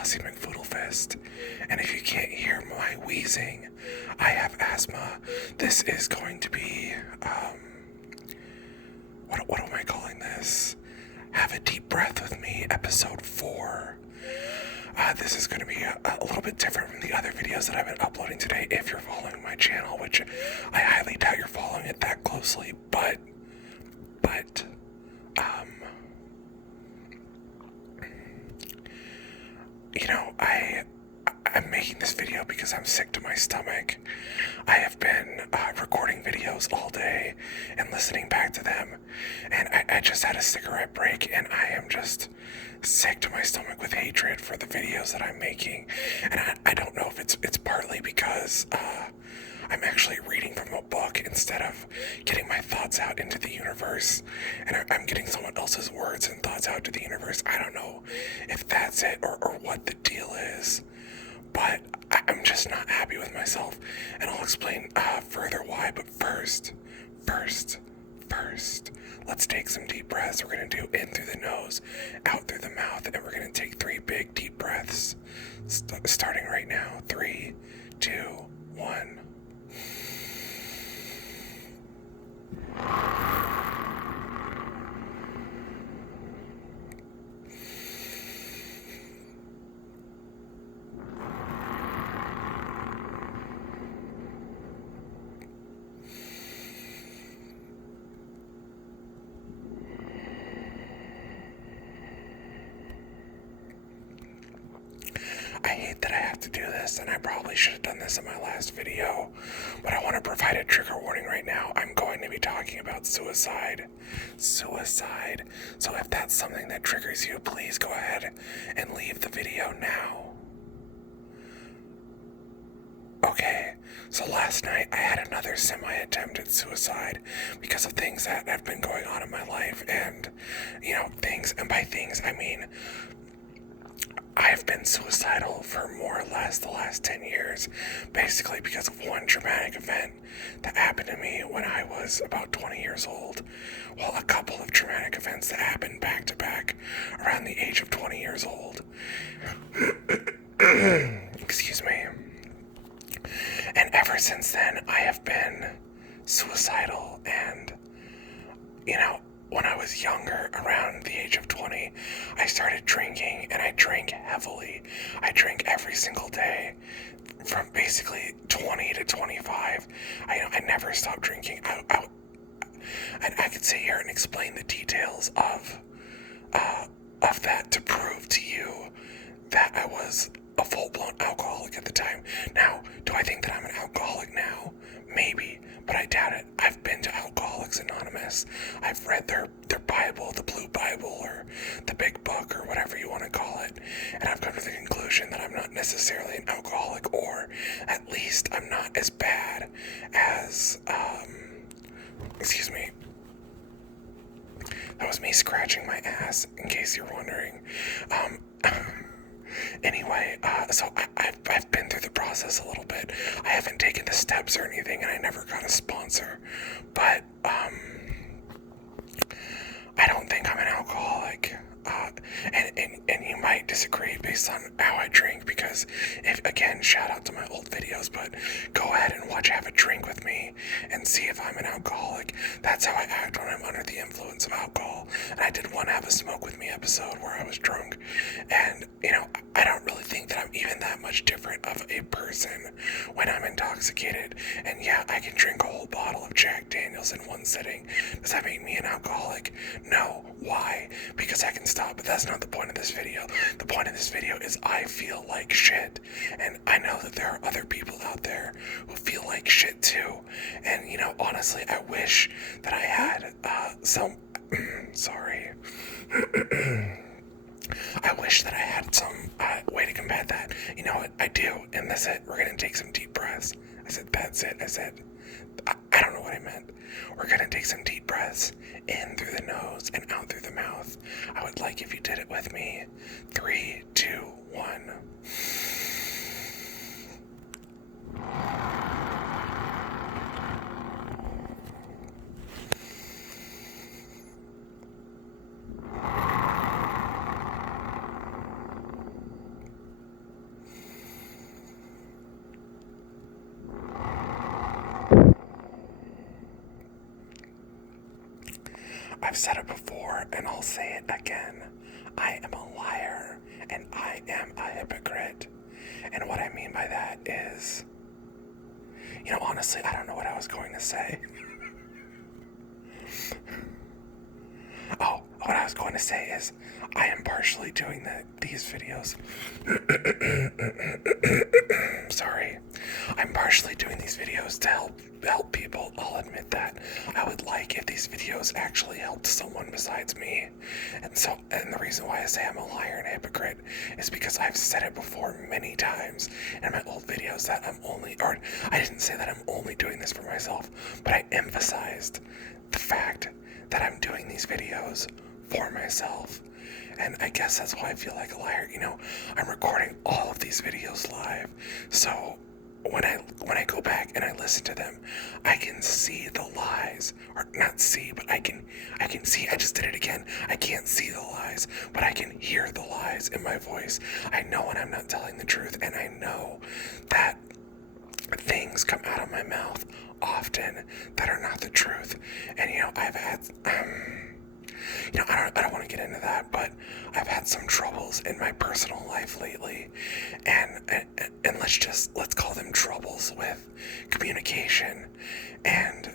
Flossie McFoodlefist, and if you can't hear my wheezing, I have asthma. This is going to be, what am I calling this? Have a Deep Breath with Me, episode 4. This is going to be a little bit different from the other videos that I've been uploading today, if you're following my channel, which I highly doubt you're following it that closely, but, you know, I'm making this video because I'm sick to my stomach. I have been recording videos all day and listening back to them, and I just had a cigarette break, and I am just sick to my stomach with hatred for the videos that I'm making. And I don't know if it's partly because I'm actually reading from a book instead of getting my thoughts out into the universe, and I'm getting someone else's words and thoughts out to the universe. I don't know if that's it or what the deal is, but I'm just not happy with myself, and I'll explain further why. But first, let's take some deep breaths. We're going to do in through the nose, out through the mouth, and we're going to take 3 big deep breaths, starting right now. 3, 2, 1. I hate that I have to do this, and I probably should have done this in my last video, but I want to provide a trigger warning right now. I'm going to be talking about suicide. So if that's something that triggers you, please go ahead and leave the video now. Okay, so last night I had another semi-attempt at suicide because of things that have been going on in my life, and, you know, things, and by things I mean I've been suicidal for more or less the last 10 years, basically because of one traumatic event that happened to me when I was about 20 years old. Well, a couple of traumatic events that happened back to back around the age of 20 years old. Excuse me. And ever since then, I have been suicidal, and, you know, when I was younger, around the age of 20, I started drinking, and I drank heavily. I drank every single day from basically 20 to 25. I never stopped drinking. I could sit here and explain the details of that to prove to you that I was a full-blown alcoholic at the time. Now, do I think that I'm an alcoholic now? Maybe, but I doubt it. I've been to Alcoholics Anonymous. I've read their Bible, the Blue Bible, or the Big Book, or whatever you want to call it, and I've come to the conclusion that I'm not necessarily an alcoholic, or at least I'm not as bad as, excuse me. That was me scratching my ass, in case you're wondering. Anyway, so I've been through the process a little bit. I haven't taken the steps or anything, and I never got a sponsor, but, I don't think I'm an alcoholic. And you might disagree based on how I drink, because again, shout out to my old videos, but go ahead and watch Have a Drink with Me and see if I'm an alcoholic. That's how I act when I'm under the influence of alcohol. And I did one Have a Smoke with Me episode where I was drunk, and, you know, I don't really think that I'm even that much different of a person when I'm intoxicated. And yeah, I can drink a whole bottle of Jack Daniels in one sitting. Does that make me an alcoholic? No. Why? Because I can stop, but that's not the point of this video. The point of this video is I feel like shit, and I know that there are other people out there who feel like shit too. And, you know, honestly, I wish that I had some sorry. I wish that I had some way to combat that. You know what? I do, and that's it. We're gonna take some deep breaths. I said, that's it. I said, I don't know what I meant. We're gonna take some deep breaths in through the nose and out through the mouth. I would like if you did it with me. 3, 2, 1. said it before and I'll say it again. I am a liar and I am a hypocrite. And what I mean by that is, honestly, I don't know what I was going to say. Oh, what I was going to say is, I am partially doing these videos. Sorry. I'm partially doing these videos to help people. I'll admit that. I would like if these videos actually helped someone besides me. And the reason why I say I'm a liar and a hypocrite is because I've said it before many times in my old videos that I didn't say that I'm only doing this for myself, but I emphasized the fact that I'm doing these videos for myself. And I guess that's why I feel like a liar. I'm recording all of these videos live. So when I go back and I listen to them, I can see the lies. Or not see, but I can see. I just did it again. I can't see the lies, but I can hear the lies in my voice. I know when I'm not telling the truth, and I know that things come out of my mouth often that are not the truth. And I've had I don't want to get into that, but I've had some troubles in my personal life lately, and let's call them troubles with communication. And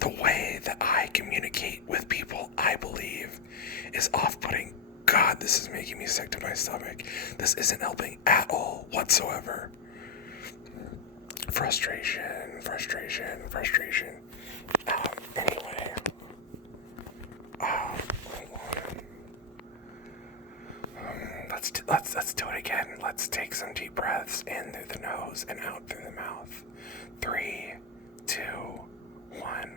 the way that I communicate with people, I believe, is off-putting. God, this is making me sick to my stomach. This isn't helping at all whatsoever. Frustration. Anyway. Let's do it again. Let's take some deep breaths in through the nose and out through the mouth. 3, 2, 1.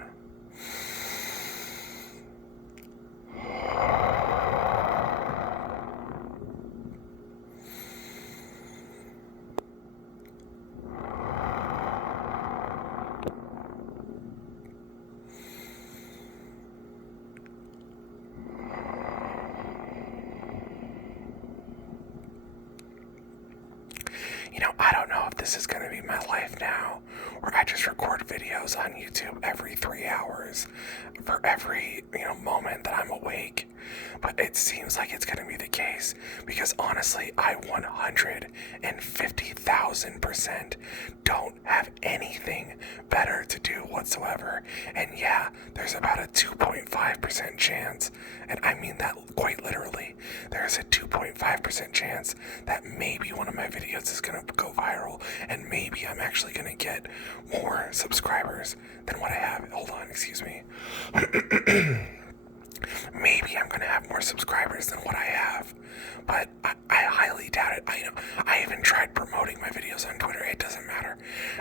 I don't know if this is going to be my life now, where I just record videos on YouTube every 3 hours for every, moment that I'm awake. But it seems like it's going to be the case, because honestly, I 150,000% don't have anything better to do whatsoever. And yeah, there's about a 2.5% chance, and I mean that quite literally, there's a 2.5% chance that maybe one of my videos is going to go viral, and maybe I'm actually going to get more subscribers than what I have. Hold on, excuse me. Maybe I'm going to have more subscribers than what I have, but I highly doubt it. I even tried promoting my videos on Twitter. It doesn't matter.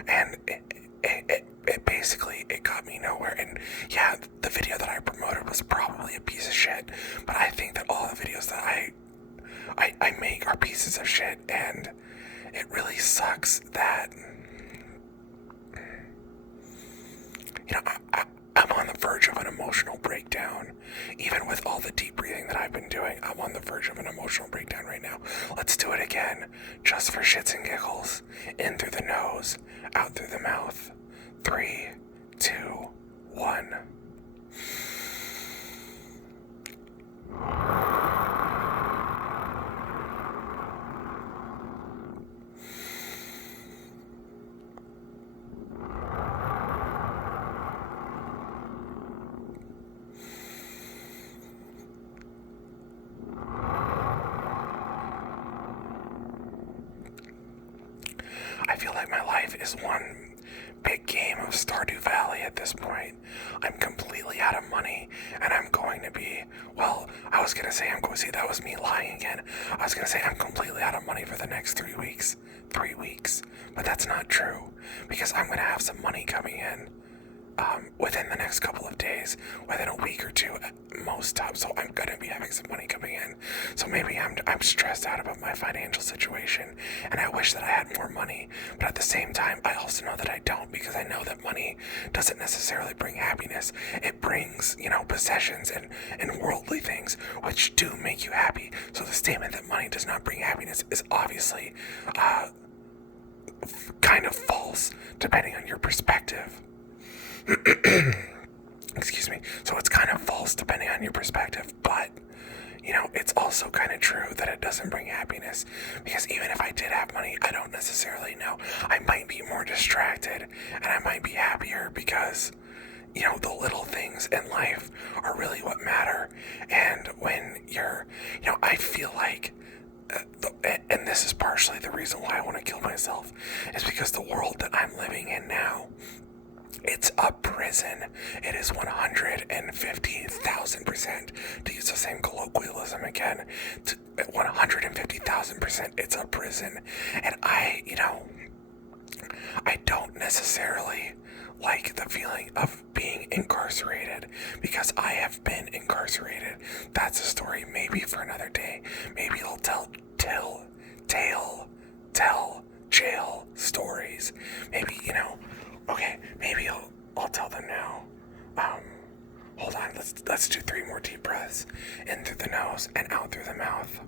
And it basically, it got me nowhere. And yeah, the video that I promoted was probably a piece of shit, but I think that all the videos that I make are pieces of shit, and it really sucks that, I'm on the verge of an emotional breakdown. Even with all the deep breathing that I've been doing, I'm on the verge of an emotional breakdown right now. Let's do it again, just for shits and giggles. In through the nose, out through the mouth. 3, 2, 1. I feel like my life is one big game of Stardew Valley at this point. I'm completely out of money, and I'm going to be, I was going to say that was me lying again. I was going to say I'm completely out of money for the next 3 weeks. 3 weeks. But that's not true, because I'm going to have some money coming in within the next couple of days, within a week or two at most tops. So I'm gonna be having some money coming in. So maybe I'm stressed out about my financial situation, and I wish that I had more money. But at the same time, I also know that I don't, because I know that money doesn't necessarily bring happiness. It brings, possessions and worldly things, which do make you happy. So the statement that money does not bring happiness is obviously kind of false, depending on your perspective. Excuse me. So it's kind of false depending on your perspective, but it's also kind of true that it doesn't bring happiness. Because even if I did have money, I don't necessarily know. I might be more distracted and I might be happier because, the little things in life are really what matter. And when I feel like, and this is partially the reason why I want to kill myself, is because the world that I'm living in now, it's a prison. It is 150,000%, to use the same colloquialism again, 150,000%, it's a prison. And I don't necessarily like the feeling of being incarcerated because I have been incarcerated. That's a story maybe for another day. Maybe I'll tell jail stories. Maybe, okay, maybe I'll tell them now. Hold on, let's do 3 more deep breaths. In through the nose and out through the mouth.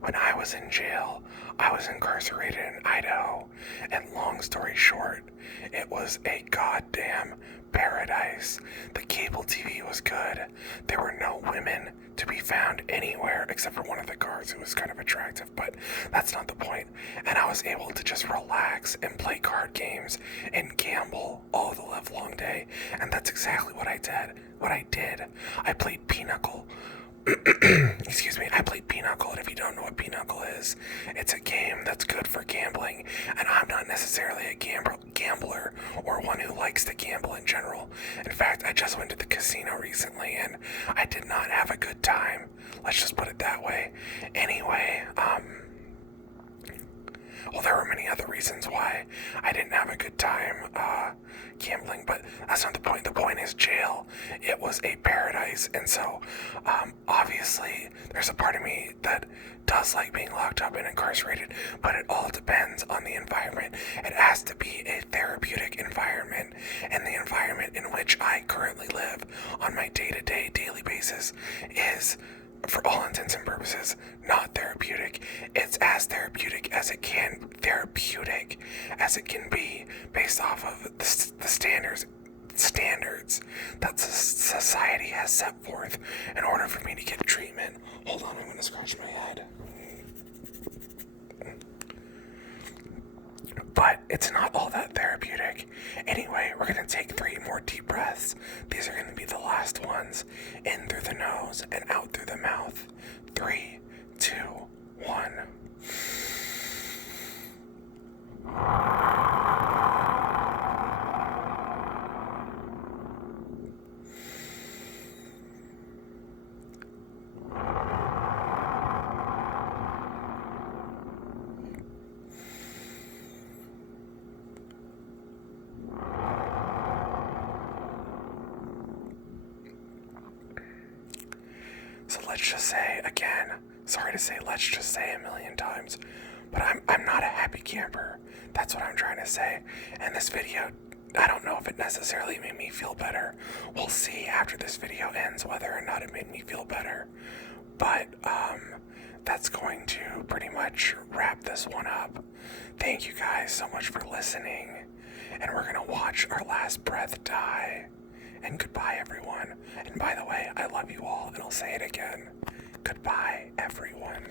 When I was in jail, I was incarcerated in Idaho, and long story short, it was a goddamn paradise. The cable TV was good. There were no women to be found anywhere except for one of the guards who was kind of attractive, but that's not the point. And I was able to just relax and play card games and gamble all the live long day, and that's exactly what I did. I played Pinochle. Excuse me, I played Pinochle, and if you don't know what Pinochle is, it's a game that's good for gambling, and I'm not necessarily a gambler or one who likes to gamble in general. In fact, I just went to the casino recently, and I did not have a good time. Let's just put it that way. Anyway, well, there were many other reasons why I didn't have a good time gambling, but that's not the point. The point is jail. It was a paradise, and so obviously there's a part of me that does like being locked up and incarcerated, but it all depends on the environment. It has to be a therapeutic environment, and the environment in which I currently live on my day-to-day, daily basis is, for all intents and purposes, not therapeutic. It's as therapeutic as it can be based off of the standards that society has set forth in order for me to get treatment. Hold on, I'm gonna scratch my head. But it's not all that therapeutic. Anyway, we're gonna take 3 more deep breaths. These are gonna be the last ones. In through the nose and out through the mouth. 3, 2, 1. So let's just say again, sorry to say let's just say a million times, but I'm not a happy camper. That's what I'm trying to say. And this video, I don't know if it necessarily made me feel better. We'll see after this video ends whether or not it made me feel better. But that's going to pretty much wrap this one up. Thank you guys so much for listening. And we're gonna watch our last breath die. And goodbye, everyone. And by the way, I love you all, and I'll say it again. Goodbye, everyone.